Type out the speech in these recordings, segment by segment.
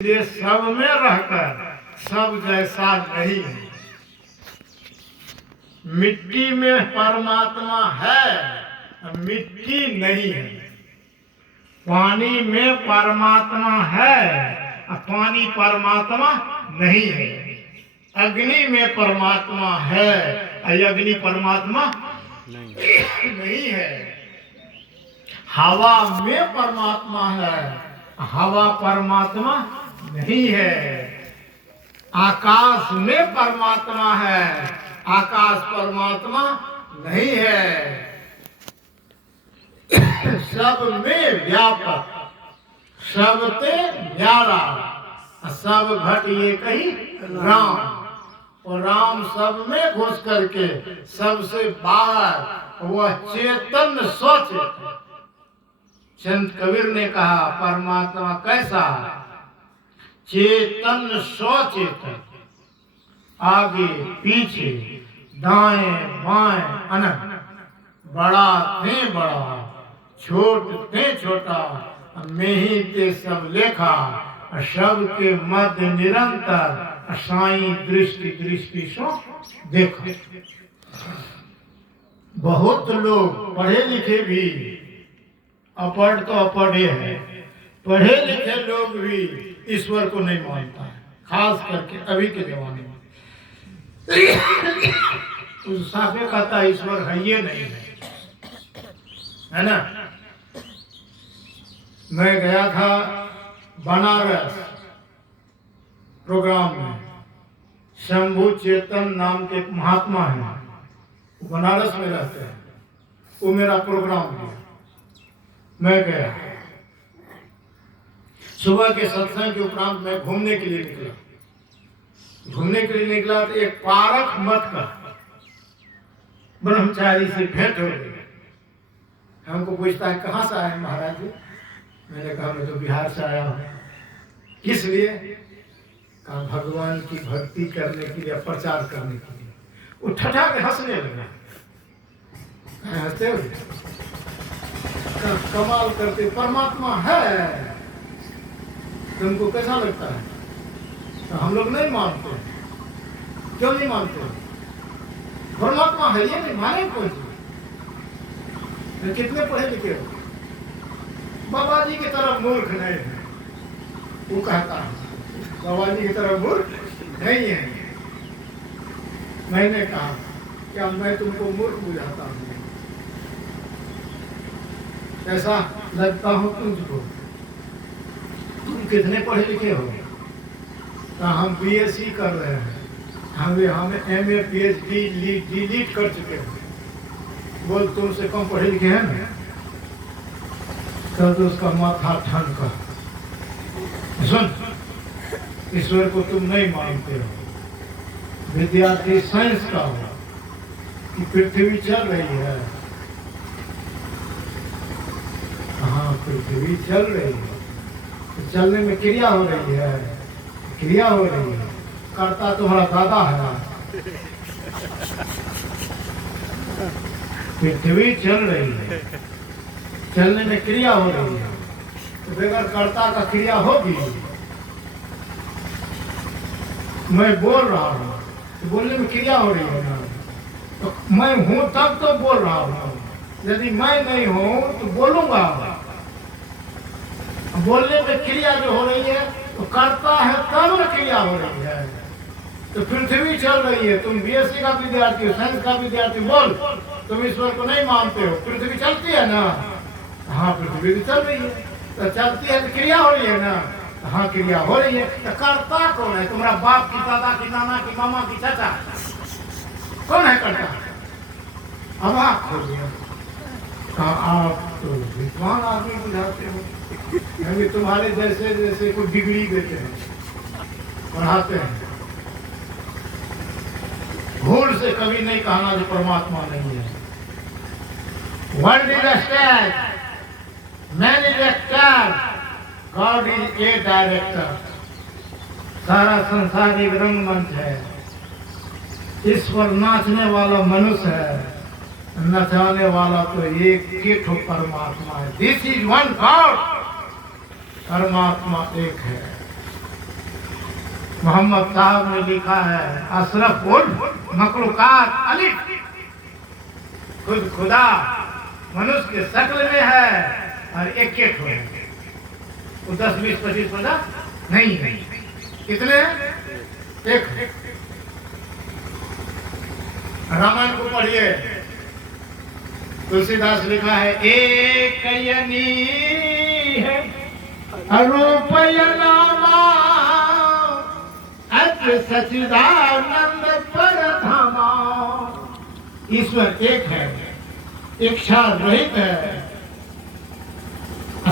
ये सब में रहकर सब जैसा नहीं है। मिट्टी में परमात्मा है, मिट्टी नहीं है। पानी में परमात्मा है, पानी परमात्मा नहीं है। अग्नि में परमात्मा है, अग्नि परमात्मा नहीं है। हवा में परमात्मा है, हवा परमात्मा नहीं है। आकाश में परमात्मा है, आकाश परमात्मा नहीं है। सब में व्यापक, सबते न्यारा, सब घट ये कही राम। और राम सब में घुस करके सबसे बाहर वह चेतन स्वचेतन। संत कबीर ने कहा परमात्मा कैसा? चेतन स्वचेतन, आगे पीछे दाएं बाएं अनंत। बड़ा थे बड़ा, छोट थे छोटा, मैं ही ते सब लेखा। सब के मध्य निरंतर, साई दृष्टि दृष्टि सो देखो। बहुत लोग पढ़े लिखे भी, अपढ़ तो अपढ़े है, पढ़े लिखे लोग भी ईश्वर को नहीं मानता है। खास करके अभी के जमाने में उस साफे कहता ईश्वर है ये नहीं है ना। मैं गया था बनारस प्रोग्राम में। शंभू चेतन नाम के एक महात्मा है, बनारस में रहते हैं। वो मेरा प्रोग्राम दिया, मैं गया। सुबह के सत्संग के उपरांत मैं घूमने के लिए निकला। घूमने के लिए निकला तो एक पारक मत का ब्रह्मचारी से भेंट हो गई। हमको पूछता है कहाँ से आए महाराज जी? मैंने कहा मैं तो बिहार से आया हूँ। किस लिए? कहा भगवान की भक्ति करने के लिए, प्रचार करने के लिए। वो ठठा के हंसने लगा। हंसते हो? कमाल करते, परमात्मा है। तुमको कैसा लगता है? तो हम लोग नहीं मानते। क्यों नहीं मानते? परमात्मा है ये नहीं माने कोई। कितने पढ़े लिखे हो? बाबा जी की तरफ मूर्ख नहीं है, वो कहता है। बाबा जी की तरफ मूर्ख नहीं है। मैंने कहा क्या मैं तुमको मूर्ख बुझाता हूँ? ऐसा लगता हूँ तुझको? तुम कितने पढ़े लिखे हो? हम बीएससी कर रहे हैं, हम एमए पीएचडी डिलीट कर चुके हैं। बोल तुमसे कम पढ़े लिखे हैं ना? तो उसका माथा ठनका। सुन, ईश्वर को तुम नहीं मानते हो। विद्यार्थी साइंस का हो कि पृथ्वी चल रही है। हाँ, पृथ्वी चल रही है। तो चलने में क्रिया हो रही है, क्रिया हो रही है। कर्ता तुम्हारा दादा है। पृथ्वी चल रही है, चलने में क्रिया हो रही है। तो बगैर कर्ता का क्रिया होगी? मैं बोल रहा हूँ तो बोलने में क्रिया हो रही है ना। तो मैं हूँ तब तो बोल रहा हूँ। यदि मैं नहीं हूँ तो बोलूंगा। बोलने में क्रिया जो हो रही है तो करता है तब क्रिया हो रही है। तो पृथ्वी चल रही है। तुम बीएससी का विद्यार्थी हो, साइंस का विद्यार्थी, बोल तुम ईश्वर को नहीं मानते हो। पृथ्वी चलती है ना? हाँ, पृथ्वी भी चल रही है। तो चलती है तो क्रिया हो रही है ना? हाँ, क्रिया हो रही है। तो करता कौन है? तुम्हारा बाप की, दादा की, नाना की, मामा की, चाचा, कौन है करता? अब आप खोलिए। आप तो विद्वान आदमी बुझाते हो, क्योंकि तुम्हारे जैसे जैसे कोई डिग्री देते हैं, पढ़ाते हैं। भूल से कभी नहीं कहना जो परमात्मा नहीं है। World is a stage, man is actor, God is a director. सारा संसार एक रंगमंच है। ईश्वर नाचने वाला मनुष्य है, नचाने वाला तो एक ठो परमात्मा है। दिस इज वन गॉड, परमात्मा एक है। मोहम्मद साहब ने लिखा है अशरफ उल मखलूकात अलिफ, खुद खुदा मनुष्य के शक्ल में है और एक एक हो, वो 10 20 25 50 नहीं है, कितने एक। रामायण को पढ़िए, तुलसीदास लिखा है एक यनी है अरूपय नामा अत्र सच्चिदानंद परधामा। ईश्वर एक है, इच्छा रहित है,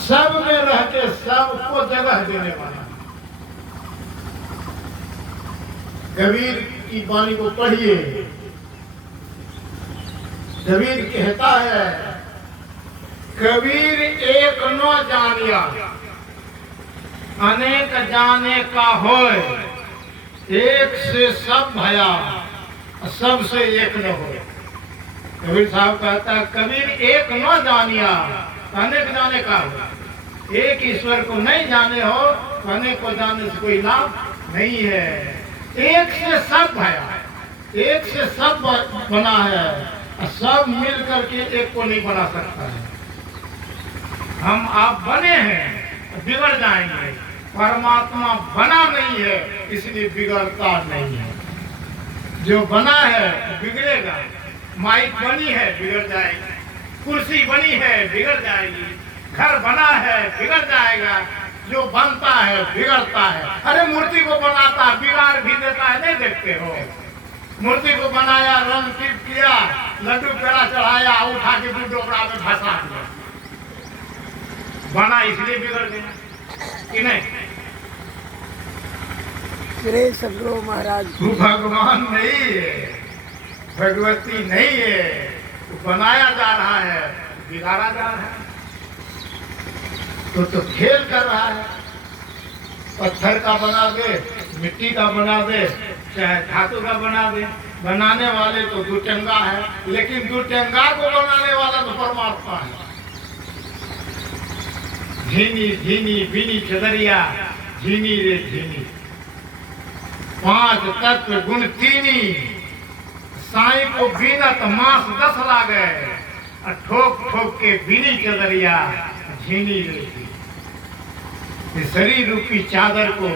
सब में रह के सबको जगह देने वाला। कबीर की वाणी को पढ़िए, कबीर कहता है कबीर एक न जानिया अनेक जाने का होय, एक से सब भया सब से एक न हो। कबीर साहब कहता है कबीर एक न जानिया अनेक जाने का हो, एक ईश्वर को नहीं जाने हो अनेक को जाने से कोई लाभ नहीं है। एक से सब भया, एक से सब बना है, सब मिल करके एक को नहीं बना सकता है। हम आप बने हैं बिगड़ जाएंगे, परमात्मा बना नहीं है इसलिए बिगड़ता नहीं है। जो बना है बिगड़ेगा, माइक बनी है बिगड़ जाएगी, कुर्सी बनी है बिगड़ जाएगी, घर बना है बिगड़ जाएगा, जो बनता है बिगड़ता है। अरे मूर्ति को बनाता बिगाड़ भी देता है, नहीं देखते हो? मूर्ति को बनाया, रंग टिप किया, लड्डू पेड़ा चढ़ाया, उठा के दूध डोबरा में फंसा दिया, बना इसलिए बिगड़ गया कि नहीं? सगरो महाराज तू भगवान नहीं है, भगवती नहीं है, बनाया जा रहा है, बिगाड़ा जा रहा है। तो खेल कर रहा है, पत्थर का बना दे, मिट्टी का बना दे, चाहे धातु का बना दे, बनाने वाले तो दुटंगा है, लेकिन दुटंगा को बनाने वाला तो परमात्मा है। झीनी झीनी बीनी चदरिया झीनी रे झीनी, 5 तत्व गुण तीनी, साई को बीनत मास 10 लागे, ठोक ठोक के बीनी चदरिया झीनी रे झीनी। शरीर रूपी चादर को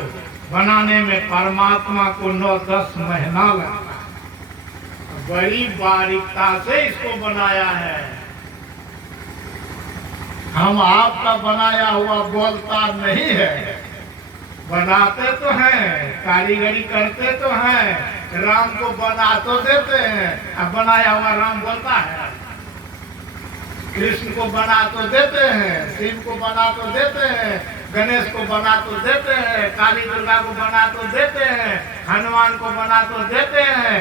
बनाने में परमात्मा को 9-10 महीना लगता है, बड़ी बारीकता से इसको बनाया है। हम आपका बनाया हुआ बोलता नहीं है, बनाते तो हैं, कारीगरी करते तो हैं, राम को बना तो देते हैं, अब बनाया हुआ राम बोलता है। कृष्ण को बना तो देते हैं, शिव को बना तो देते हैं, गणेश को बना तो देते हैं, काली दुर्गा को बना तो देते हैं, हनुमान को बना तो देते हैं।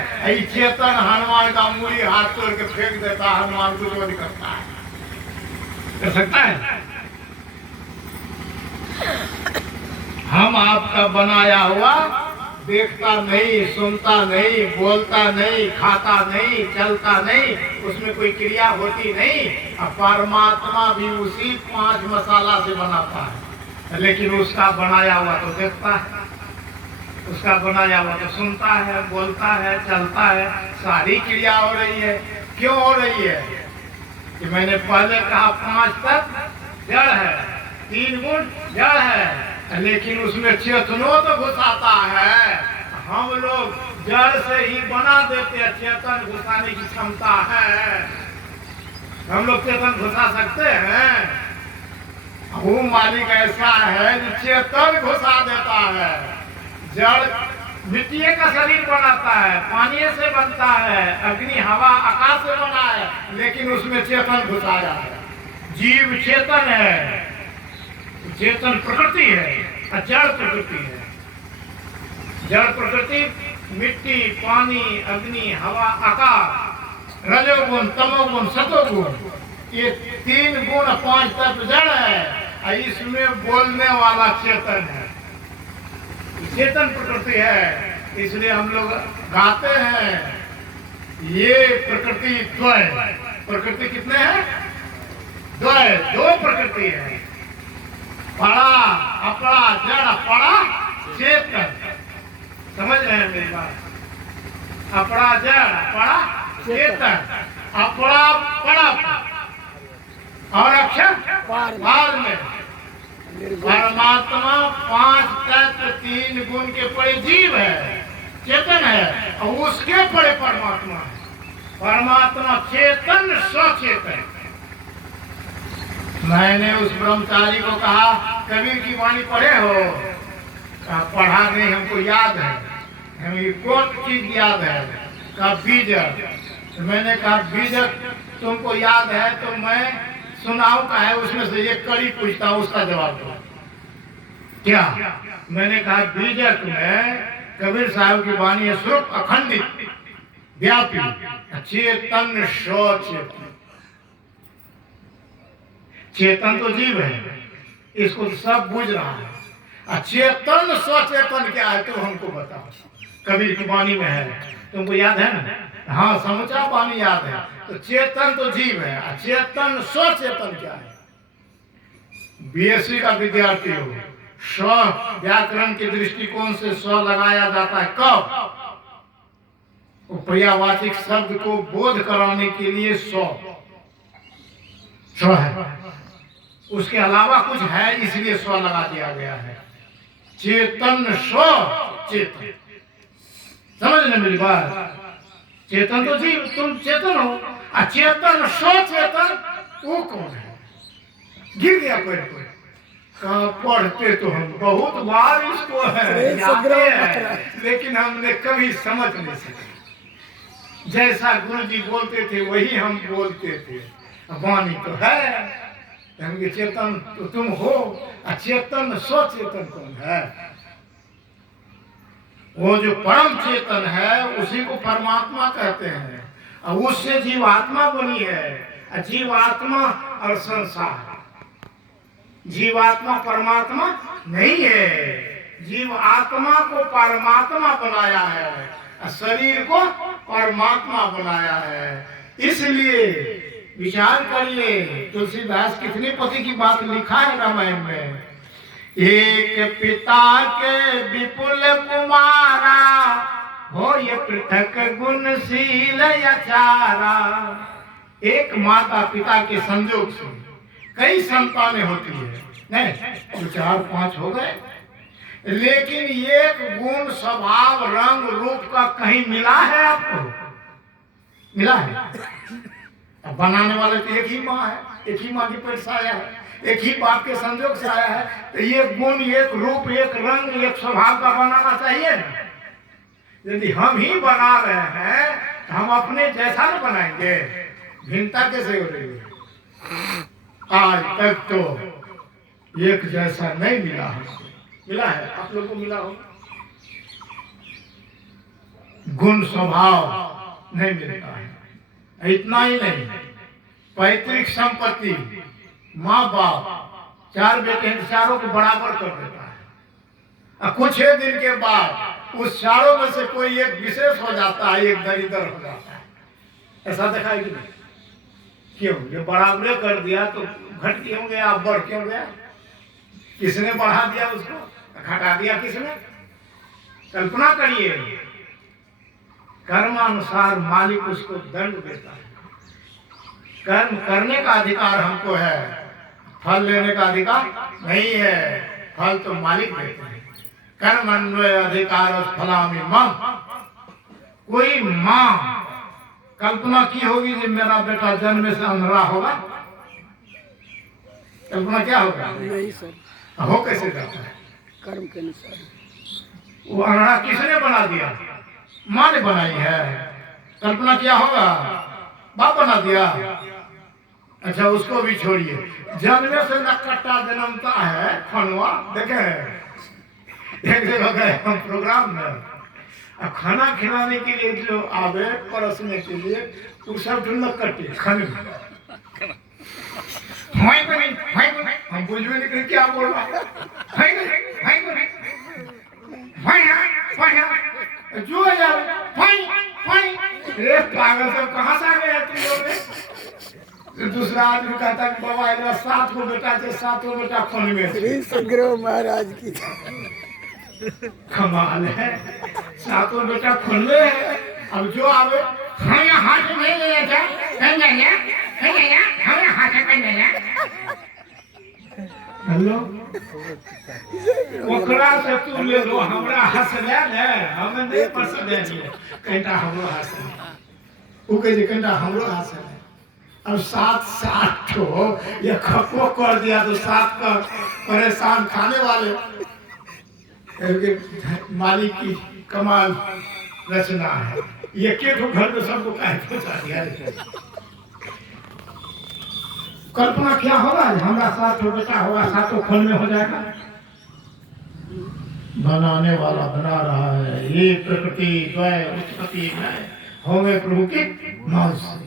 चेतन हनुमान का मूड़ी हाथ तोड़ के फेंक देता, हनुमान कुछ नहीं करता है, कर सकता है? हम आपका बनाया हुआ देखता नहीं, सुनता नहीं, बोलता नहीं, खाता नहीं, चलता नहीं, उसमें कोई क्रिया होती नहीं। अब परमात्मा भी उसी 5 मसाला से बनाता है, लेकिन उसका बनाया हुआ तो देखता है, उसका बनाया हुआ तो सुनता है, बोलता है, चलता है, सारी क्रिया हो रही है। क्यों हो रही है? कि मैंने पहले कहा 5 तत्व जड़ है, 3 गुण जड़ है, लेकिन उसमें चेतनो तो घुसाता है। हम लोग जड़ से ही बना देते हैं, चेतन घुसाने की क्षमता है। हम लोग चेतन घुसा सकते हैं? वो मालिक ऐसा है जो चेतन घुसा देता है। जड़ मिट्टी का शरीर बनाता है, पानी से बनता है, अग्नि हवा आकाश से बना है, लेकिन उसमें चेतन घुसाया है। जीव चेतन है, चेतन प्रकृति है, जड़ प्रकृति है। जड़ प्रकृति मिट्टी, पानी, अग्नि, हवा, आकाश, रजोगुण, तमोगुण, सतोगुण, ये 3 गुण 5 तत्व जड़ है। इसमें बोलने वाला चेतन है, चेतन प्रकृति है। इसलिए हम लोग गाते हैं ये प्रकृति द्वय। प्रकृति कितने हैं? द्वय, 2 प्रकृति है, पड़ा अपड़ा, जड़ पड़ा चेतन। अपड़ा जड़, अपड़ा चेतन, अपड़ा पड़प और अक्षर पार में। परमात्मा 5 तत्व 3 गुण के पड़े जीव है, चेतन है, और उसके पड़े परमात्मा है। परमात्मा चेतन सचेतन। मैंने उस ब्रह्मचारी को कहा, कबीर की वाणी पढ़े हो? कहा पढ़ा नहीं, हमको याद है। हमें कौन चीज याद है? कहा बीजक। तो मैंने कहा बीजक तुमको याद है तो मैं सुनाऊं का है, उसमें से एक कड़ी पूछता हूं, उसका जवाब दो। क्या? मैंने कहा बीजक में कबीर साहब की वाणी है, स्वरूप अखंडित व्यापी चेतन सचेतन। चेतन तो जीव है, इसको तो सब बुझ रहा है। चेतन सचेतन क्या है तो हमको बताओ। कबीर की वाणी में है, तुमको याद है ना? हाँ, समझा, वाणी याद है। तो चेतन तो जीव है, चेतन सचेतन क्या है? बीएससी का विद्यार्थी हो, स्व व्याकरण के दृष्टिकोण से स्व लगाया जाता है कब? पर्यावाचिक शब्द को बोध कराने के लिए स्व है, उसके अलावा कुछ है, इसलिए स्व लगा दिया गया है। चेतन स्व चेतन, समझ मेरी बात? चेतन तो जीव, तुम चेतन हो, अचेतन सचेतन वो कौन है? गिर गया पैर पर। पढ़ते तो हम बहुत बार इसको है, लेकिन हमने कभी समझ नहीं सके। जैसा गुरु जी बोलते थे वही हम बोलते थे। वाणी तो है, हम चेतन तो तुम हो, अचेतन सचेतन कौन है? वो जो परम चेतन है उसी को परमात्मा कहते हैं, और उससे जीवात्मा बनी है। जीवात्मा और संसार, जीवात्मा परमात्मा नहीं है। जीवात्मा को परमात्मा बनाया है, शरीर को परमात्मा बनाया है। इसलिए विचार करिए, तुलसीदास कितने पति की बात लिखा है रामायण में। एक पिता के विपुल कुमारा, हो ये पृथक गुणशील अचारा। एक माता पिता के संयोग से कई संतानें होती है, नहीं तो 4-5 हो गए, लेकिन एक गुण स्वभाव रंग रूप का कहीं मिला है आपको? मिला है? अब बनाने वाले तो एक ही माँ है, एक ही माँ की पेट से आया है, एक ही बाप के संयोग से आया है। तो ये गुण, एक रूप, एक रंग, एक स्वभाव का बनाना चाहिए ना। यदि हम ही बना रहे हैं तो हम अपने जैसा न बनाएंगे, भिन्नता कैसे हो रही है? आज तक तो एक जैसा नहीं मिला हमको। मिला है? आप लोग को मिला हो? गुण स्वभाव नहीं मिलता है। इतना ही नहीं, पैतृक संपत्ति, माँ बाप 4 बेटे हैं, चारों को बराबर कर देता है। कुछ ही दिन के बाद उस चारों में से कोई एक विशेष हो जाता है, एक दरिद्र हो जाता है। ऐसा देखा है कि नहीं? क्यों? ये बराबर कर दिया तो घट क्यों गया, बढ़ क्यों गया? किसने बढ़ा दिया उसको, घटा दिया किसने? कल्पना करिए, कर्मानुसार मालिक उसको दंड देता है। कर्म करने का अधिकार हमको है, फल लेने का अधिकार नहीं है। फल तो मालिक देते हैं। कर्म अन्वय अधिकार फलामी मम। कोई माँ कल्पना की होगी कि मेरा बेटा जन्म से अंधरा होगा? कल्पना क्या होगा? नहीं सर, हो कैसे जाता है? कर्म के अनुसार। वो अंधरा किसने बना दिया? माँ ने बनाई है। कल्पना क्या होगा? बाप बना दिया। अच्छा, उसको भी छोड़िए। जन्मे से नक्कट्टा जन्मता है खनवा। देखे एक जगह गए हम प्रोग्राम में, खाना खिलाने के लिए जो आवे परोसने के लिए, वो सब नक्कट्टे खाने में। हम बुझ में निकले क्या बोल रहा जो पागल सब कहाँ से आ गए तुम लोग? दूसरा आदमी कहता कि बाबा इधर 7 गो बेटा थे, 7 गो बेटा खून में। श्री सदगुरु महाराज की। कमाल है, सातों बेटा खुले है। अब जो आवे हाँ या हाथ में ले जा हमारे हाथ में ले हेलो ओकरा से तू ले लो हमरा हंस ले ने हम नहीं पसंद है कहिटा हमरो हंस उ कहे जे कहिटा हमरो हंस है। अब सात ठो ये खपो कर दिया तो सात का परेशान खाने वाले मालिक की कमाल रचना है। ये के ठो घर में सबको काहे पहुंचा दिया। कल्पना क्या होगा हमारा साथ बेटा होगा सातों खून में हो जाएगा। बनाने वाला बना रहा है ये प्रकृति द्वय उत्पत्ति में होंगे प्रभु के नाम से।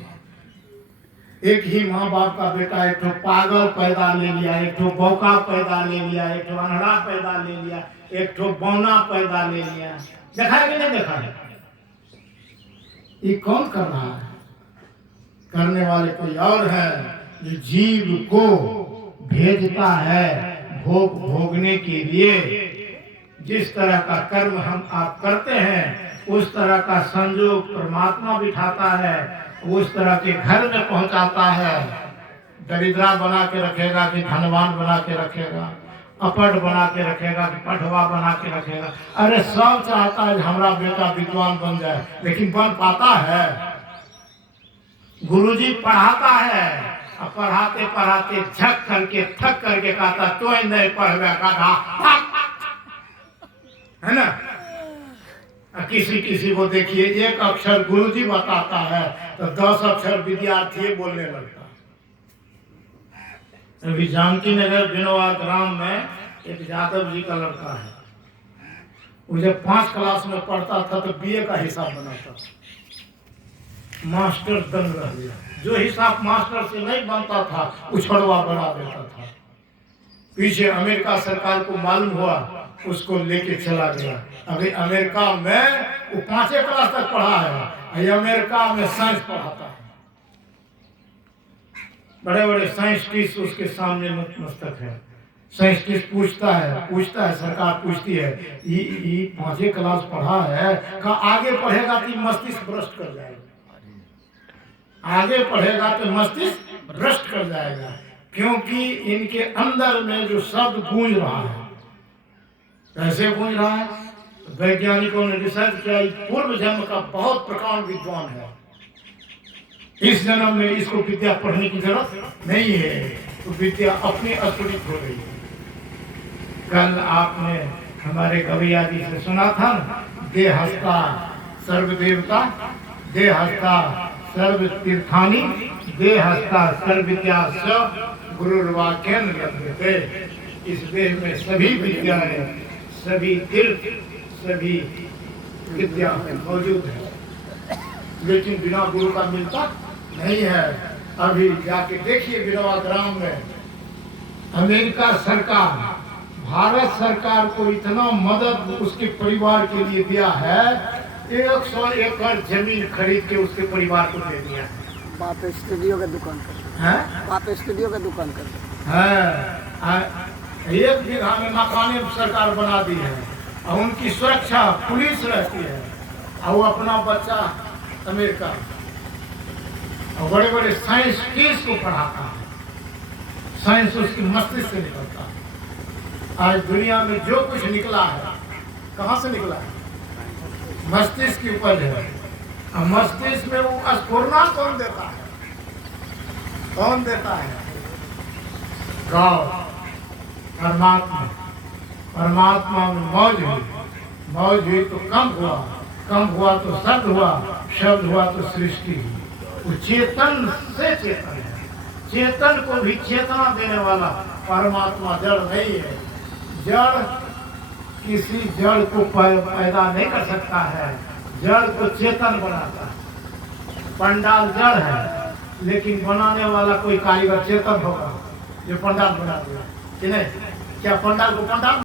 एक ही माँ बाप का बेटा एक तो पागल पैदा ले लिया, एक तो बौका पैदा ले लिया, एक तो अनहरा पैदा ले लिया, एक तो बौना पैदा ले लिया। देखा है कि नहीं देखा है? ये कौन कर रहा है? करने वाले कोई और है जो जीव को भेजता है भोग भोगने के लिए। जिस तरह का कर्म हम आप करते हैं उस तरह का संयोग परमात्मा बिठाता है, उस तरह के घर में पहुंचाता है। दरिद्रा बना के रखेगा कि धनवान बना के रखेगा, अपढ़ बना के रखेगा कि पढ़वा बना के रखेगा। अरे सब चाहता है हमारा बेटा विद्वान बन जाए, लेकिन बन पाता है? गुरुजी पढ़ाता है और पढ़ाते पढ़ाते झक करके थक करके कहता तो नहीं पढ़वे गधा, है ना। किसी किसी को देखिए एक अक्षर गुरुजी बताता है तो 10 अक्षर विद्यार्थी बोलने लगता। अभी जानकी नगर बिनोआ ग्राम में एक यादव जी का लड़का है। वो जब 5 क्लास में पढ़ता था तो बीए का हिसाब बनाता था। मास्टर दंग रह गया। जो हिसाब मास्टर से नहीं बनता था उछड़वा बना देता था। पीछे अमेरिका सरकार को मालूम हुआ, उसको लेके चला गया। अभी अमेरिका में वो 5वीं क्लास तक पढ़ा है, अमेरिका में साइंस पढ़ाता है। बड़े बड़े साइंटिस्ट उसके सामने मस्तक है। साइंटिस्ट पूछता है सरकार पूछती है ये 5वीं क्लास पढ़ा है का आगे पढ़ेगा तो मस्तिष्क भ्रष्ट कर जाएगा, आगे पढ़ेगा तो मस्तिष्क भ्रष्ट कर जाएगा। क्योंकि इनके अंदर में जो शब्द गूंज रहा है, कैसे गूंज रहा है? वैज्ञानिकों ने रिसर्च किया, पूर्व जन्म का बहुत प्रकांड विद्वान है। इस जन्म में इसको विद्या पढ़ने की जरूरत नहीं है, तो विद्या अपनी अस्फुटित हो गई है। कल आपने हमारे गवैया जी से सुना था ना, देहस्ता सर्वदेवता, देहस्ता सर्व तीर्थानी, देहस्ता सर्वविद्या गुरुर्वाक्यन लभ्यते। इस देह में सभी विद्याएं, सभी तीर्थ, सभी विद्या मौजूद है, लेकिन बिना गुरु का मिलता नहीं है। अभी जाके देखिए बिनोआ ग्राम में अमेरिका सरकार, भारत सरकार को इतना मदद उसके परिवार के लिए दिया है, 100 एकड़ जमीन खरीद के उसके परिवार को दे दिया है। बाप स्टूडियो का दुकान करते हैं, बाप स्टूडियो का दुकान करते हैं। 1 बीघा में मकाने सरकार बना दी है और उनकी सुरक्षा पुलिस रहती है। और वो अपना बच्चा अमेरिका और बड़े बड़े साइंटिस्ट को पढ़ाता है। साइंस उसकी मस्तिष्क से निकलता है। आज दुनिया में जो कुछ निकला है कहाँ से निकला है? मस्तिष्क की उपज है। और मस्तिष्क में वो स्फुरना कौन देता है? कौन देता है? गॉड, परमात्मा। परमात्मा में मौज हुई तो कम हुआ तो शब्द हुआ, शब्द हुआ तो सृष्टि हुई। वो चेतन से चेतन है। चेतन को भी चेतना देने वाला परमात्मा जड़ नहीं है। जड़ किसी जड़ को पैदा नहीं कर सकता है, जड़ को चेतन बनाता है। पंडाल जड़ है, लेकिन बनाने वाला कोई कारीगर चेतन होगा जो पंडाल बना दिया कि नहीं? क्या पंडाल को पंडाल